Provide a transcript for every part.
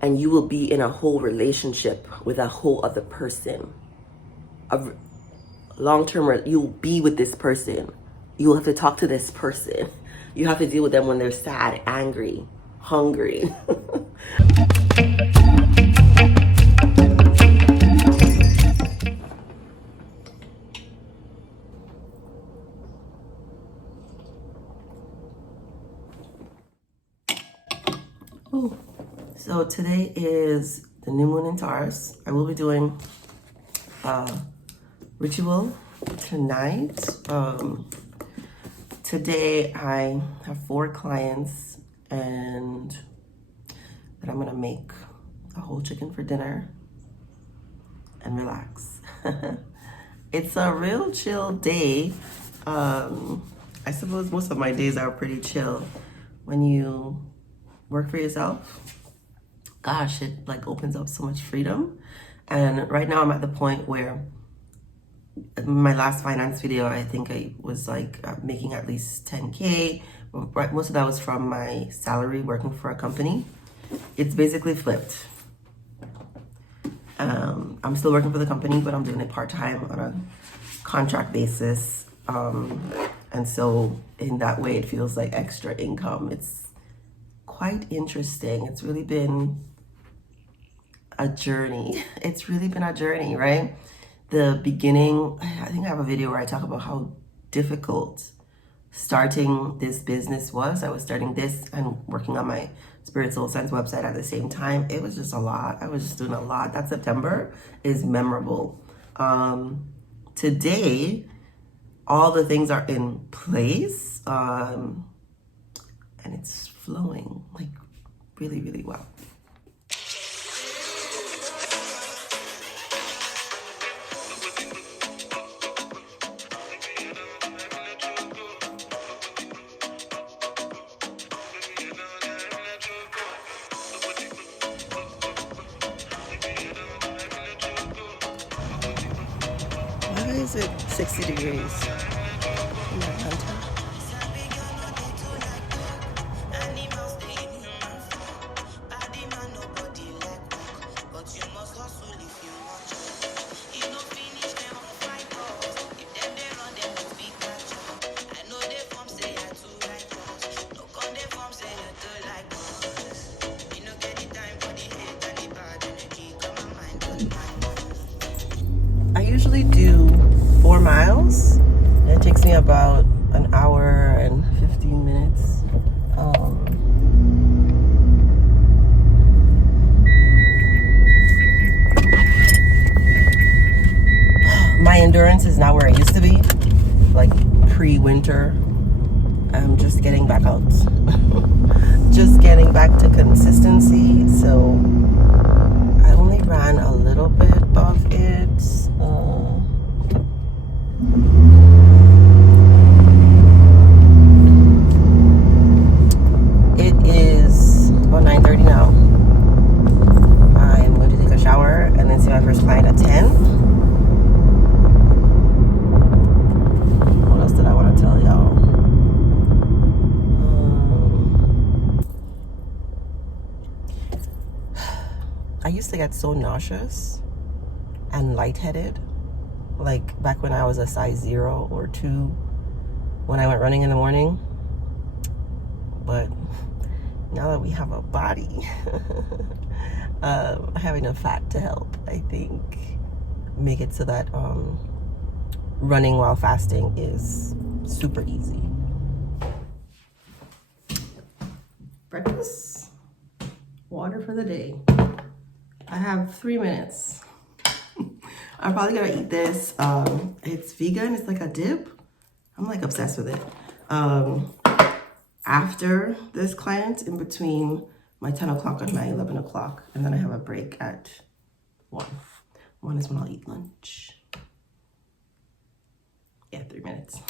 and you will be in a whole relationship with a whole other person. A long-term, you'll be with this person. You'll have to talk to this person. You have to deal with them when they're sad, angry, hungry. Ooh. So today is the new moon in Taurus. I will be doing ritual tonight. Today I have 4 clients and that I'm gonna make a whole chicken for dinner and relax. It's a real chill day. I suppose most of my days are pretty chill. When you work for yourself, gosh, it like opens up so much freedom. And right now I'm at the point where my last finance video, I think I was like making at least 10K. Most of that was from my salary working for a company. It's basically flipped. I'm still working for the company, but I'm doing it part-time on a contract basis. And so in that way, it feels like extra income. It's quite interesting. It's really been a journey. It's really been a journey, right? The beginning, I think I have a video where I talk about how difficult starting this business was. I was starting this and working on my Spirit Soul Sense website at the same time. It was just a lot. I was just doing a lot. That September is memorable. Today, all the things are in place, and it's flowing like really, really well. Why is it 60 degrees in Atlanta? I usually do 4 miles, and it takes me about an hour and 15 minutes. My endurance is not where it used to be, like pre-winter. I'm just getting back out. Just getting back to consistency. So I only ran a little bit of it. It is about 9:30 now. I'm going to take a shower and then see my first client at 10. What else did I want to tell y'all? I used to get so nauseous and lightheaded, like back when I was a size 0 or 2 when I went running in the morning. But now that we have a body, having a fat to help, I think, make it so that running while fasting is super easy. Breakfast, water for the day. I have 3 minutes. I'm probably gonna eat this. It's vegan, it's like a dip. I'm like obsessed with it. After this client, in between my 10 o'clock and my 11 o'clock, and then I have a break at 1. 1 is when I'll eat lunch. Yeah, 3 minutes.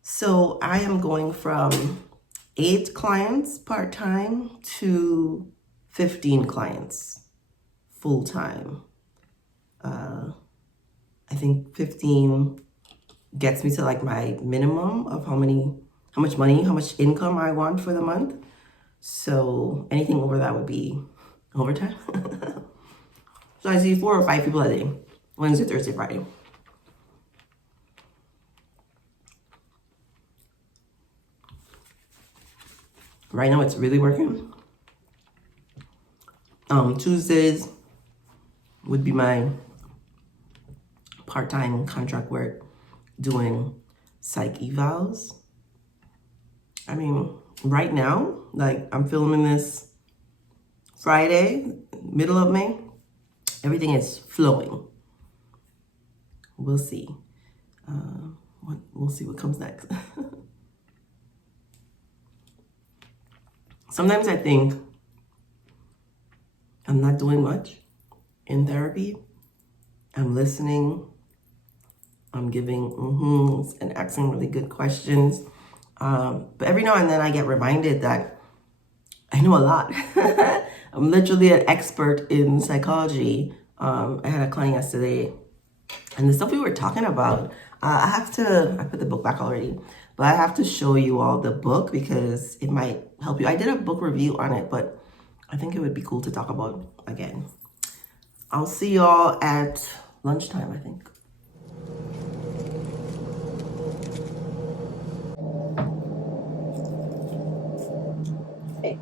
So I am going from 8 clients part-time to 15 clients full-time. I think 15 gets me to like my minimum of how much money, how much income I want for the month. So anything over that would be overtime. So I see 4 or 5 people a day, Wednesday, Thursday, Friday. Right now it's really working. Tuesdays would be my part-time contract work doing psych evals. I mean, right now, like I'm filming this Friday, middle of May, everything is flowing. We'll see. We'll see what comes next. Sometimes I think I'm not doing much in therapy. I'm listening. I'm giving and asking really good questions. But every now and then I get reminded that I know a lot. I'm literally an expert in psychology. I had a client yesterday, and the stuff we were talking about, I put the book back already, but I have to show you all the book because it might help you. I did a book review on it, but I think it would be cool to talk about again. I'll see y'all at lunchtime, I think. Hey.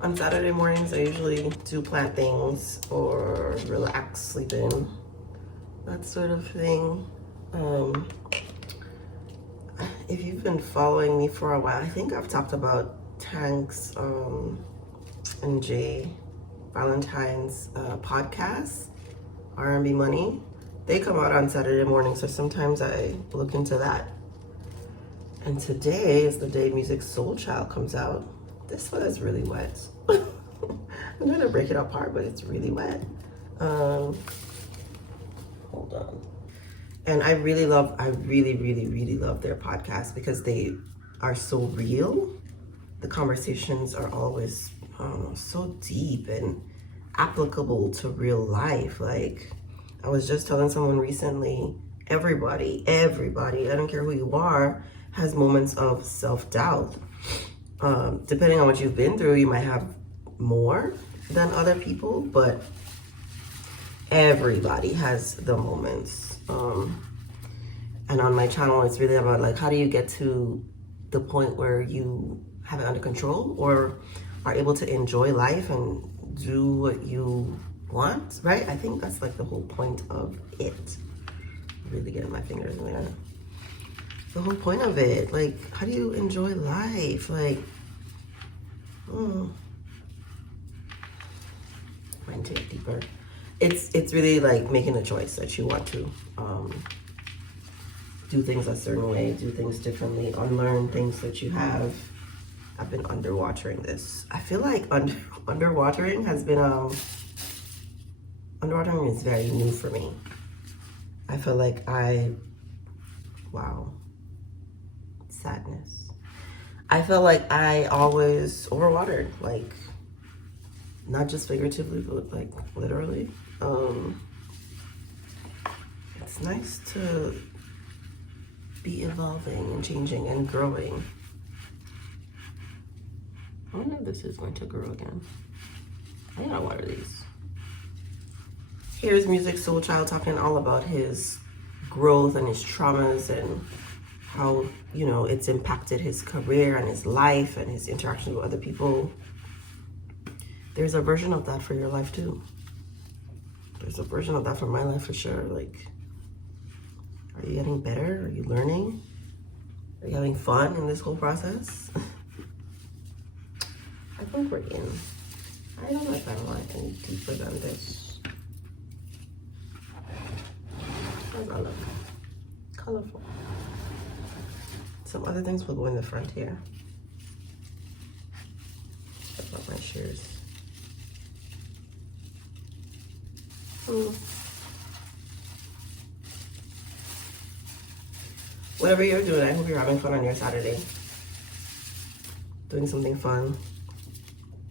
On Saturday mornings, I usually do plant things or relax, sleep in, that sort of thing. If you've been following me for a while, I think I've talked about Tank's and Jay Valentine's podcast, R&B Money. They come out on Saturday morning, so sometimes I look into that. And today is the day Music Soul Child comes out. This one is really wet. I'm gonna break it apart, but it's really wet. Hold on. And I really love their podcast because they are so real. The conversations are always so deep and applicable to real life. Like, I was just telling someone recently, everybody, I don't care who you are, has moments of self-doubt. Depending on what you've been through, you might have more than other people, but everybody has the moments. And on my channel, it's really about like, how do you get to the point where you have it under control or are able to enjoy life and do what you want, right? I think that's like the whole point of it. really getting my fingers in there. The whole point of it, like, how do you enjoy life? Like, mine take deeper. It's really like making a choice that you want to do things a certain way, do things differently, unlearn things that you have. I've been underwatering this. I feel like underwatering has been underwatering is very new for me. I feel like wow, sadness. I feel like I always overwatered, like not just figuratively, but like literally. It's nice to be evolving and changing and growing. I wonder if this is going to grow again. I gotta water these. Here's Music Soul Child talking all about his growth and his traumas and how, you know, it's impacted his career and his life and his interactions with other people. There's a version of that for your life too. There's a version of that for my life for sure. Like, are you getting better? Are you learning? Are you having fun in this whole process? I think we're in. I don't know if I want any deeper than this. How does that look? Colorful. Some other things will go in the front here. Check out my shears. Whatever you're doing, I hope you're having fun on your Saturday. Doing something fun.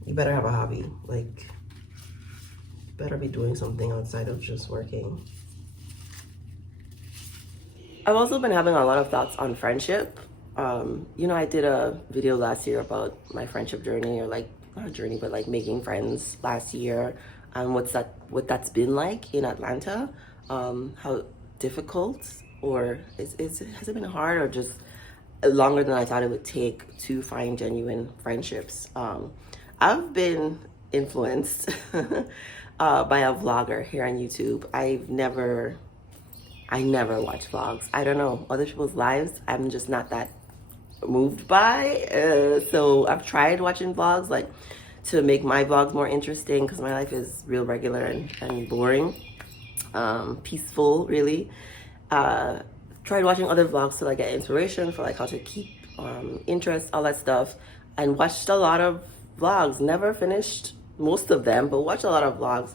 You better have a hobby. Like, you better be doing something outside of just working. I've also been having a lot of thoughts on friendship. You know, I did a video last year about my friendship journey, or like, not a journey, but like making friends last year, and what that's been like in Atlanta. How difficult, or has it been hard, or just longer than I thought it would take to find genuine friendships. I've been influenced by a vlogger here on YouTube. I never watch vlogs. I don't know, other people's lives, I'm just not that moved by. So I've tried watching vlogs, like, to make my vlogs more interesting, because my life is real regular and boring, peaceful, really. Tried watching other vlogs to like get inspiration for like how to keep interest, all that stuff, and watched a lot of vlogs. Never finished most of them, but watched a lot of vlogs.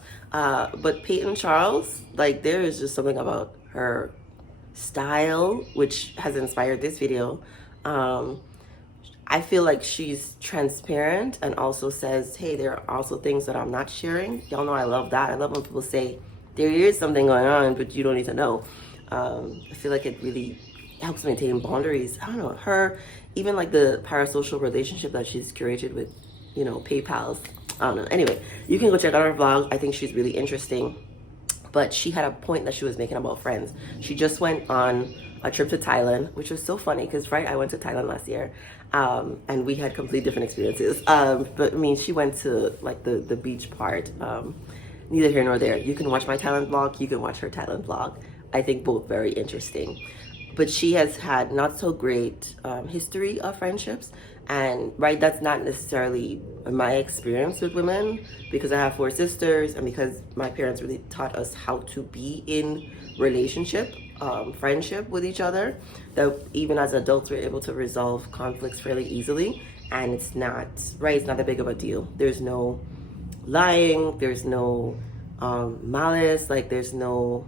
But Peyton Charles, like, there is just something about her style which has inspired this video. I feel like she's transparent and also says, hey, there are also things that I'm not sharing. Y'all know I love that. I love when people say there is something going on, but you don't need to know. I feel like it really helps maintain boundaries. I don't know, her, even like the parasocial relationship that she's curated with, you know, PayPals. I don't know. Anyway, you can go check out her vlog. I think she's really interesting. But she had a point that she was making about friends. She just went on a trip to Thailand, which was so funny because, right, I went to Thailand last year, and we had completely different experiences. But I mean, she went to like the beach part. Neither here nor there. You can watch my Thailand vlog. You can watch her Thailand vlog. I think both very interesting. But she has had not so great history of friendships. And right, that's not necessarily my experience with women, because I have 4 sisters and because my parents really taught us how to be in relationship, friendship with each other, that even as adults we're able to resolve conflicts fairly easily. And it's not, right, it's not that big of a deal. There's no lying, there's no malice, like there's no,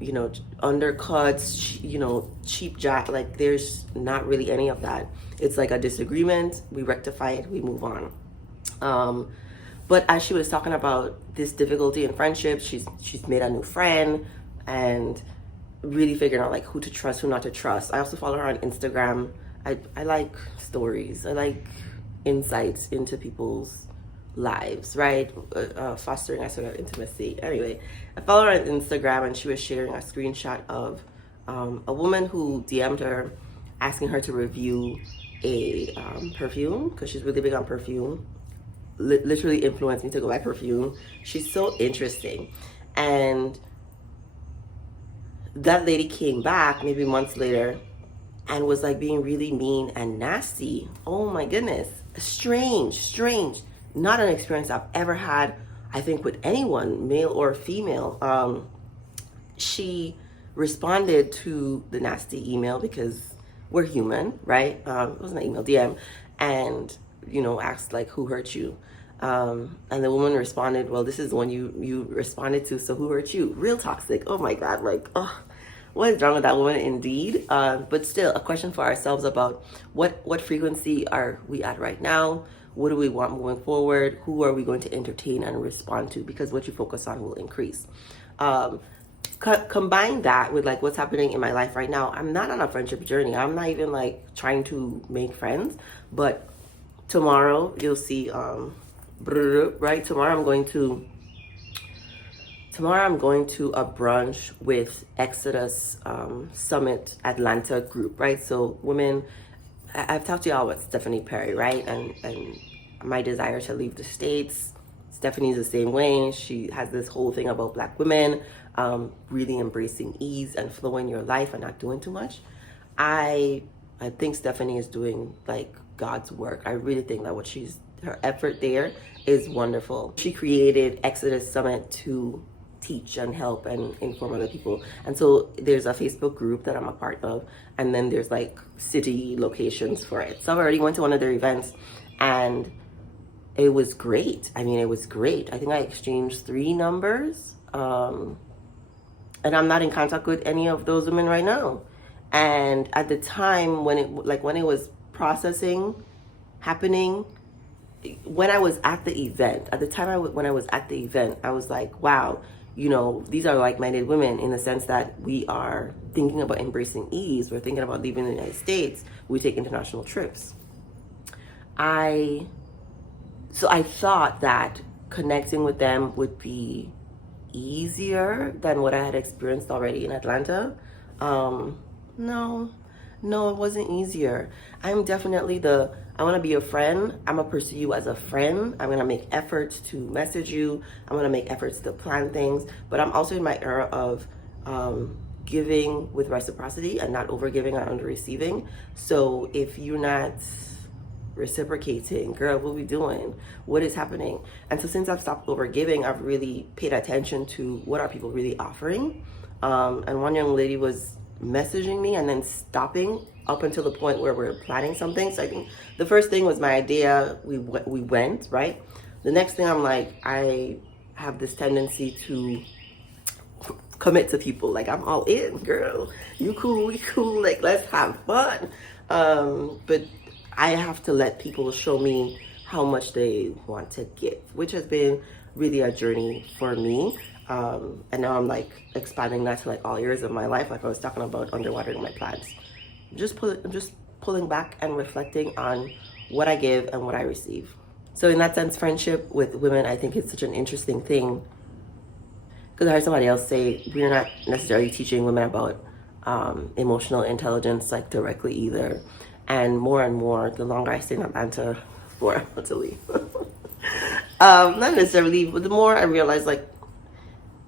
you know, undercuts, you know, cheap jack, like there's not really any of that. It's like a disagreement, we rectify it, we move on. But as she was talking about this difficulty in friendships, she's made a new friend and really figuring out like who to trust, who not to trust. I also follow her on Instagram. I like stories, I like insights into people's lives, right? Fostering a sort of intimacy. Anyway, I follow her on Instagram and she was sharing a screenshot of a woman who DM'd her asking her to review a perfume, because she's really big on perfume. Literally influenced me to go buy perfume. She's so interesting. And that lady came back maybe months later and was like being really mean and nasty. Oh my goodness. Strange. Not an experience I've ever had, I think, with anyone, male or female. She responded to the nasty email because we're human, right? It wasn't an email, DM, and asked like, who hurt you? And the woman responded, well, this is the one you responded to, so who hurt you? Real toxic. Oh my God, like, oh, what is wrong with that woman indeed? But still, a question for ourselves about what frequency are we at right now? What do we want moving forward? Who are we going to entertain and respond to? Because what you focus on will increase. Combine that with like what's happening in my life right now. I'm not on a friendship journey. I'm not even like trying to make friends. But tomorrow you'll see, right? Tomorrow I'm going to a brunch with Exodus Summit Atlanta group, right? So women, I've talked to y'all about Stephanie Perry, right? And my desire to leave the States. Stephanie's the same way. She has this whole thing about Black women really embracing ease and flow in your life and not doing too much. I think Stephanie is doing like God's work. I really think that her effort there is wonderful. She created Exodus Summit to teach and help and inform other people. And so there's a Facebook group that I'm a part of, and then there's like city locations for it. So I've already went to one of their events and it was great. I mean, it was great. I think I exchanged 3 numbers. And I'm not in contact with any of those women right now. And at the time when it was happening, when I was at the event, when I was at the event, I was like, wow, these are like-minded women in the sense that we are thinking about embracing ease. We're thinking about leaving the United States. We take international trips. So I thought that connecting with them would be easier than what I had experienced already in Atlanta. No, it wasn't easier. I'm definitely I want to be a friend. I'm going to pursue you as a friend. I'm going to make efforts to message you. I'm going to make efforts to plan things. But I'm also in my era of giving with reciprocity and not over giving or under receiving. So if you're not reciprocating, girl, what are we doing? What is happening? And so since I've stopped over giving, I've really paid attention to what are people really offering. And one young lady was messaging me and then stopping up until the point where we're planning something. So I think the first thing was my idea. We went, right? The next thing, I'm like, I have this tendency to commit to people. Like, I'm all in, girl. You cool, we cool. Like, let's have fun. But I have to let people show me how much they want to give, which has been really a journey for me. And now I'm like expanding that to like all areas of my life. Like I was talking about underwatering my plants. I'm just pulling back and reflecting on what I give and what I receive. So in that sense, friendship with women, I think it's such an interesting thing. Because I heard somebody else say, we're not necessarily teaching women about emotional intelligence like directly either. And more, the longer I stay in Atlanta, the more I want to leave. Not necessarily, but the more I realize, like,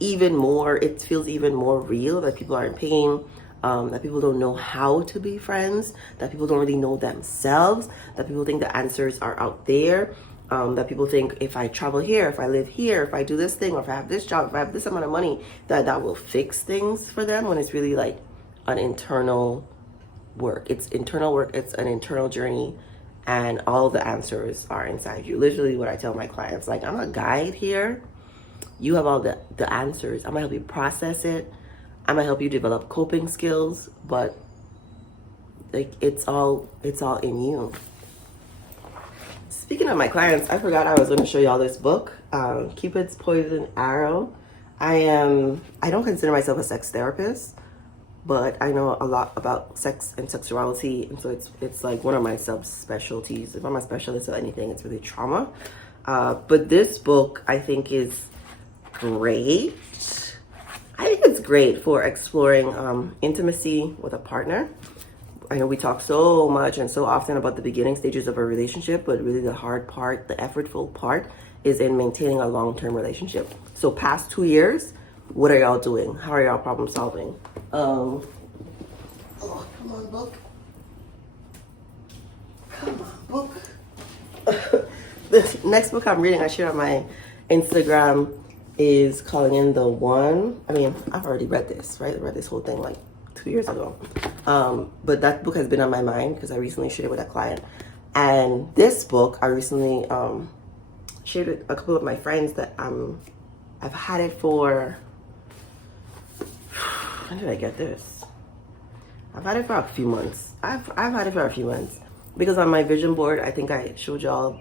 it feels even more real that people are in pain, that people don't know how to be friends, that people don't really know themselves, that people think the answers are out there, that people think if I travel here, if I live here, if I do this thing, or if I have this job, if I have this amount of money, that will fix things for them, when it's really like an internal work. It's internal work. It's an internal journey, and all the answers are inside you. Literally what I tell my clients, like, I'm a guide here. You have all the answers. I'm gonna help you process it. I'm gonna help you develop coping skills, but like it's all in you. Speaking of my clients, I forgot I was going to show y'all this book, Cupid's Poison Arrow. I don't consider myself a sex therapist, but I know a lot about sex and sexuality, and so it's like one of my subspecialties. If I'm a specialist at anything, it's really trauma. But this book, I think, is great. I think it's great for exploring intimacy with a partner. I know we talk so much and so often about the beginning stages of a relationship, but really the hard part, the effortful part, is in maintaining a long-term relationship. So past 2 years, what are y'all doing? How are y'all problem solving? Oh, come on, book. Come on, book. The next book I'm reading, I share on my Instagram, is Calling in the One. I mean, I've already read this, right? I read this whole thing like 2 years ago. But that book has been on my mind because I recently shared it with a client. And this book, I recently shared with a couple of my friends that I've had it for, when did I get this? I've had it for a few months. I've had it for a few months. Because on my vision board, I think I showed y'all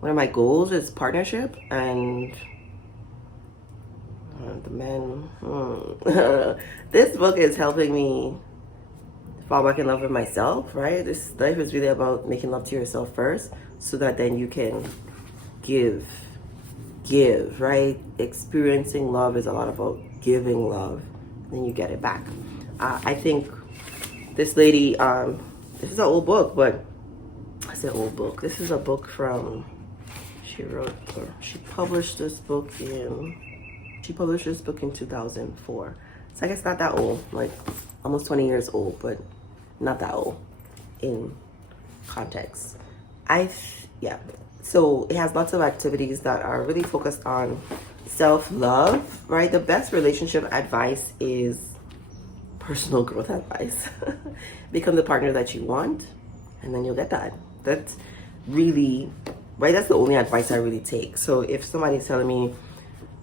one of my goals is partnership, and the men. This book is helping me fall back in love with myself, right? This life is really about making love to yourself first, so that then you can give, right? Experiencing love is a lot about giving love, then you get it back. I think this lady, this is an old book, but I say old book. This is a book from, she published this book in 2004. So I guess not that old, like almost 20 years old, but not that old in context. Yeah. So it has lots of activities that are really focused on self-love, right? The best relationship advice is personal growth advice. Become the partner that you want, and then you'll get that. That's really, right? That's the only advice I really take. So if somebody's telling me,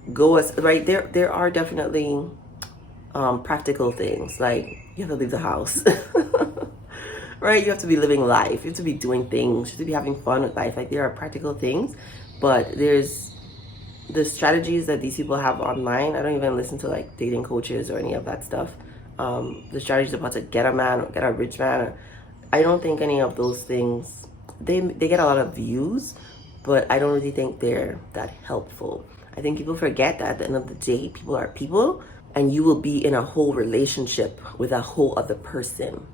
right, there are definitely practical things, like you have to leave the house. Right? You have to be living life. You have to be doing things. You have to be having fun with life. Like, there are practical things, but there's the strategies that these people have online. I don't even listen to like dating coaches or any of that stuff. The strategies about to get a man or get a rich man. I don't think any of those things, they get a lot of views, but I don't really think they're that helpful. I think people forget that at the end of the day, people are people, and you will be in a whole relationship with a whole other person.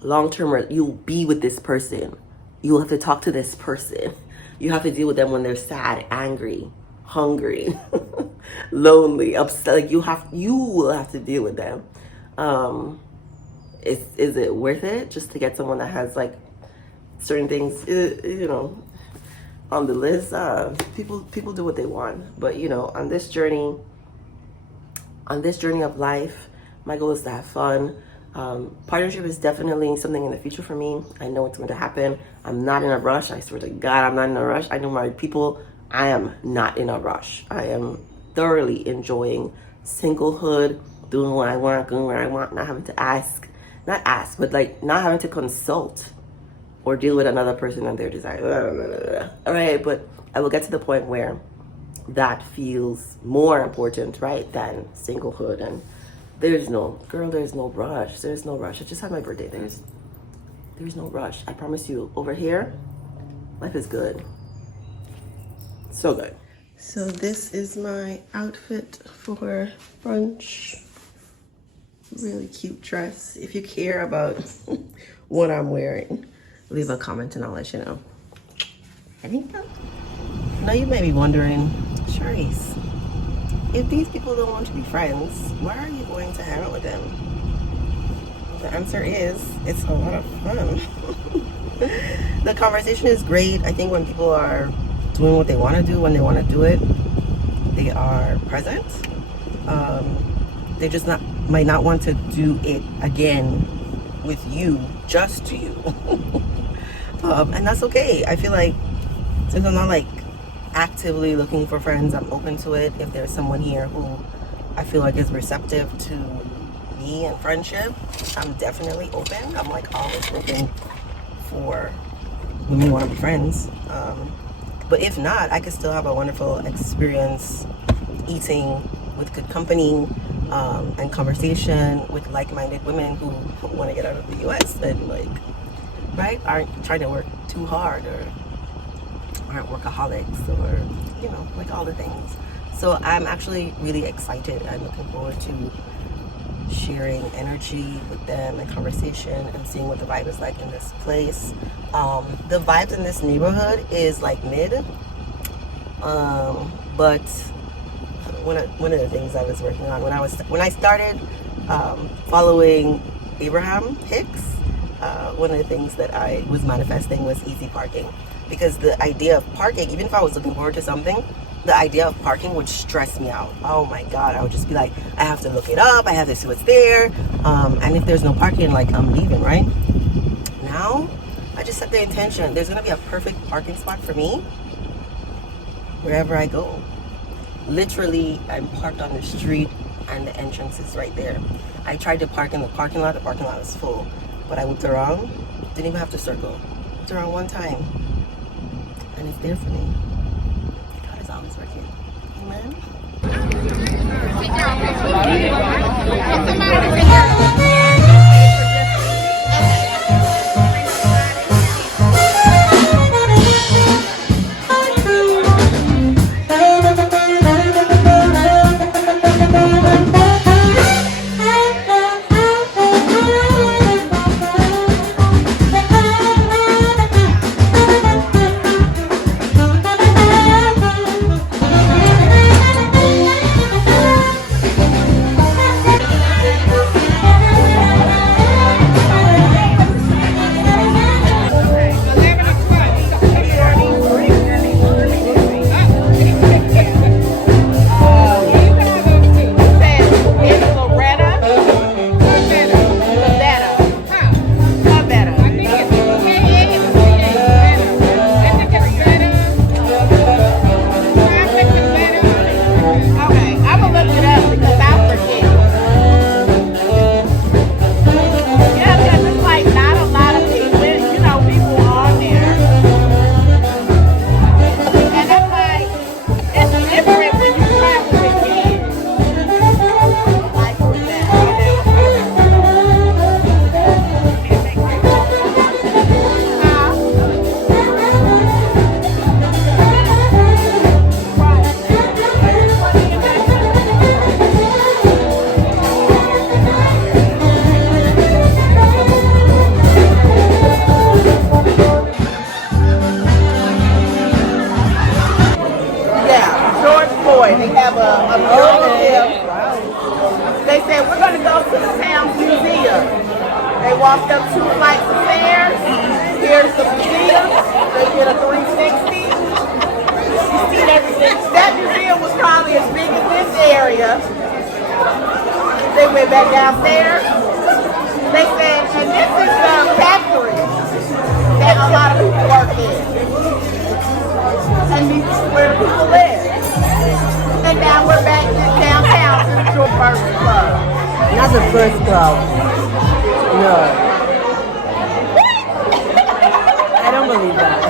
Long-term, you'll be with this person. You'll have to talk to this person. You have to deal with them when they're sad, angry, hungry, lonely, upset. Like, you will have to deal with them. Is it worth it just to get someone that has like certain things, on the list? People do what they want, but on this journey of life, my goal is to have fun. Partnership is definitely something in the future for me. I know it's going to happen. I'm not in a rush. I swear to God, I'm not in a rush. I know my people. I am not in a rush. I am thoroughly enjoying singlehood, doing what I want, going where I want, not having to but like not having to consult or deal with another person and their desires. All right, but I will get to the point where that feels more important, right, than singlehood. And there's no rush. There's no rush. I just had my birthday. There's no rush. I promise you, over here, life is good. So good. So this is my outfit for brunch. Really cute dress. If you care about what I'm wearing, leave a comment and I'll let you know. I think so. Now you may be wondering, Charisse, if these people don't want to be friends, why are you going to hang out with them? The answer is, it's a lot of fun. The conversation is great. I think when people are doing what they want to do, when they want to do it, they are present. They just might not want to do it again with you, just you. And that's okay. I feel like, since I'm not like actively looking for friends, I'm open to it. If there's someone here who I feel like is receptive to me and friendship, I'm definitely open. I'm like always looking for when we want to be friends. But if not, I could still have a wonderful experience eating with good company and conversation with like-minded women who want to get out of the US and like, right, aren't trying to work too hard or aren't workaholics or, like all the things. So I'm actually really excited. I'm looking forward to sharing energy with them and conversation and seeing what the vibe is like in this place. The vibes in this neighborhood is like mid, but one of the things I was working on when I started following Abraham Hicks. One of the things that I was manifesting was easy parking, because the idea of parking, even if I was looking forward to something, the idea of parking would stress me out. Oh my God, I would just be like, I have to look it up, I have to see what's there, and if there's no parking, like, I'm leaving, right? Now, I just set the intention, there's gonna be a perfect parking spot for me wherever I go. Literally, I'm parked on the street and the entrance is right there. I tried to park in the parking lot was full, but I looked around, didn't even have to circle. Looked around one time, and it's there for me. God is always working. Amen. walked up 2 flights of stairs. Here's the museum. They did a 360. You see everything. That museum was probably as big as this area. They went back downstairs. They said, and this is the factory that a lot of people work in. And these is where the people live. And now we're back downtown to the Jewel First Club. Not the first club. No. I don't believe that.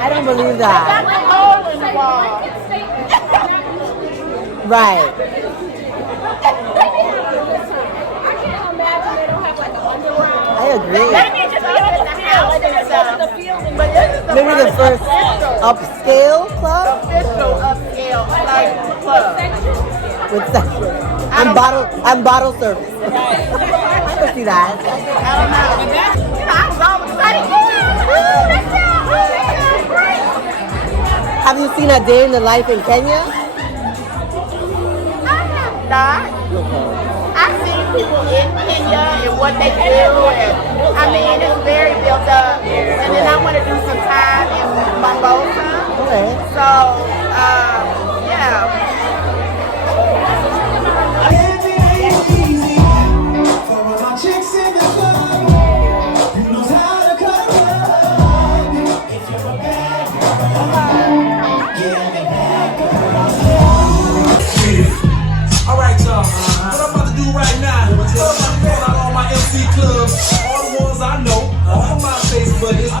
I don't believe that. That's a hole in the wall. Right. I agree. Maybe the first upscale club? Official upscale club. With section. And bottle service. I can see that. I don't know. I was all excited. Yeah, that sounds great. Have you seen a day in the life in Kenya? I have not. I've seen people in Kenya and what they do, and I mean, it's very built up. And then I want to do some time in Mombasa. Okay. So, yeah. Alright, y'all. What I'm about to do right now, I'm about to call out all my MC clubs, all the ones I know, all my face buddies.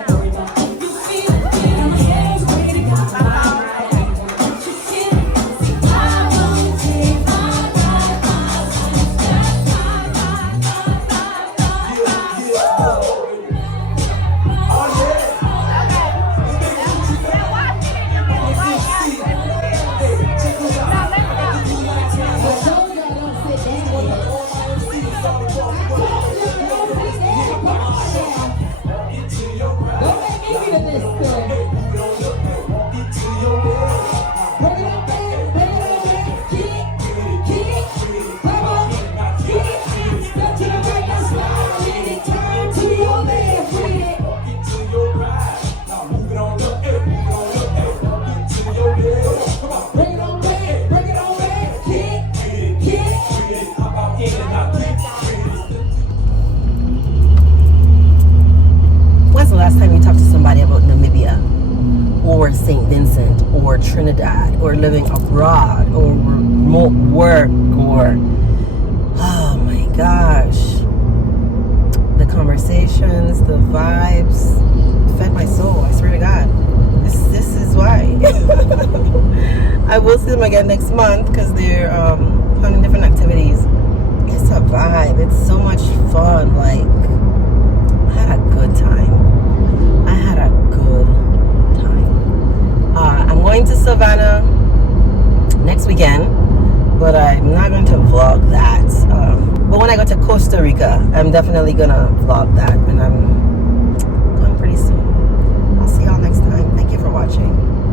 or Trinidad or living abroad or remote work or, oh my gosh, the conversations, the vibes fed my soul. I swear to God, this is why. I will see them again next month because they're planning different activities. It's a vibe. It's so much fun. Like, I had a good time. I'm going to Savannah next weekend, but I'm not going to vlog that. But when I go to Costa Rica, I'm definitely gonna vlog that, and I'm